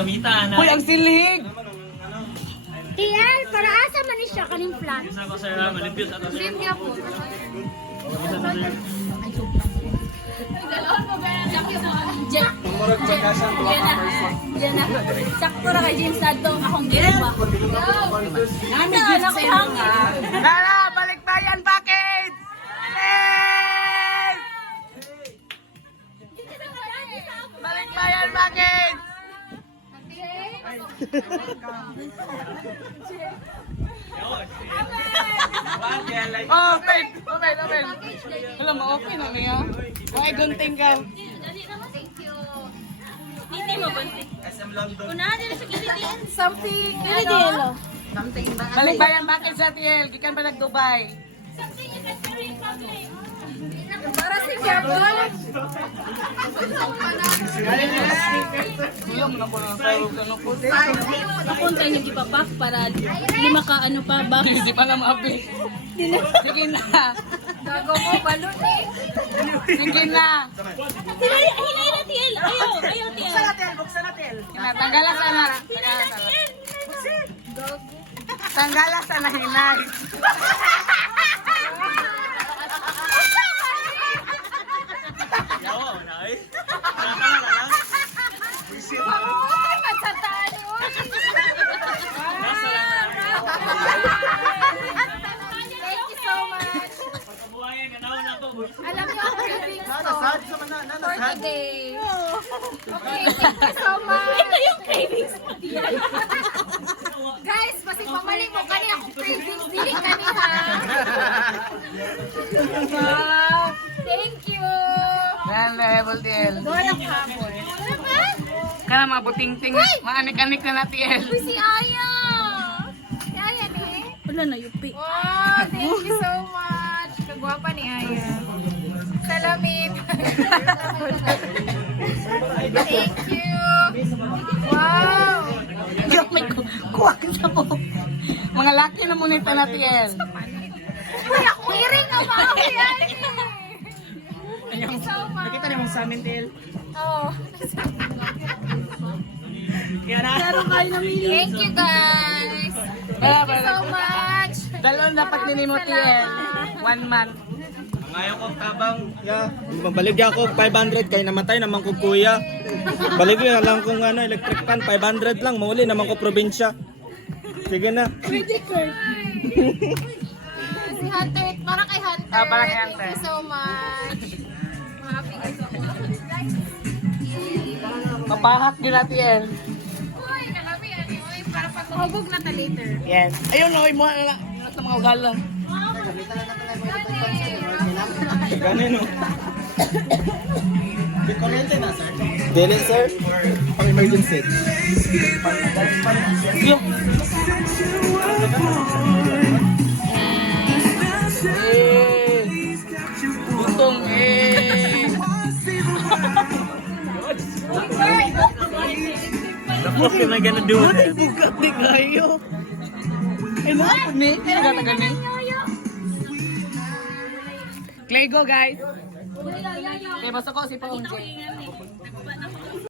Gamitan na. Uy, ang silig! Tiel, para asa man ni siya kaning flat. Isa ko sir, malipit at sir. Sim niya po. Sakto ra kay James Adto akong ginawa. Nami gyud ko hangin. Tara, balikbayan package! Yes! Balikbayan package! Oh, open! Open, open! Alam mo, open na niya. May gunting ka. Thank you. Hindi mo bunti. Unahan nila sa gilid. Something. Gilid. Balikbayan package sa TL. Gikan pa nag-Dubai. Something you can carry in public. Para si Jabon. Papunta niyo di pa back para lima ka ano pa back. Hindi pa na maabi. Sige na. Gago mo balon eh. Sige na. Hinay na TL. Ayaw TL. Tanggalas sana. Tanggalas sana hinay. Oo, nay. Ay, magsataan mo. Nasa lang na. Thank you so much. Kabuhayan, ganahon ako. Alam niyo ang cravings ko for today. Okay, thank you so much. Ito yung cravings mo. Guys, kasi mamali mo kani ako cravings. Dili kani ha. Wow. Thank you. Yan, level TL. Walang hapon. Ano ba? Kana mga buting-ting. Maanik-anik na na TL. Uy, si Aya. Si Aya ni. Wala na yupi. Wow, thank you so much. Kagwapa ni Aya. Salamin. Thank you. Wow. Yo, may kuwag na po. Mga laki na munita na TL. Uy, ako iring na ba ako yan eh. Thank you so much. Nakita niyo mong sa amin TL. Oh. Pero kayo namili. Thank you guys. Thank you so much. Dalon dapat nini mo TL. 1 month. Ngayon ko tabang, baligyan ko 500 kay namatay naman ko kuya. Baligyan lang kung ano, electric pan 500 lang, mauli naman ko probinsya. Sige na. Si Hunter, para kay Hunter. Para kay Hunter. Thank you so much. Happy guys ako. Mapahak din na TL. Uy, kalami ano, uy, para pag mahugog na ta later. Yes. Ayun, no, mo na sa mga ugalan. Ganun no. Dili sir. Pang emergency. Yo. Butong What am I gonna do with it? Bugat di kayo. Ay, nakapag ni. Nagatagal ni. Clay go, guys. Okay, basta ko si Paunche.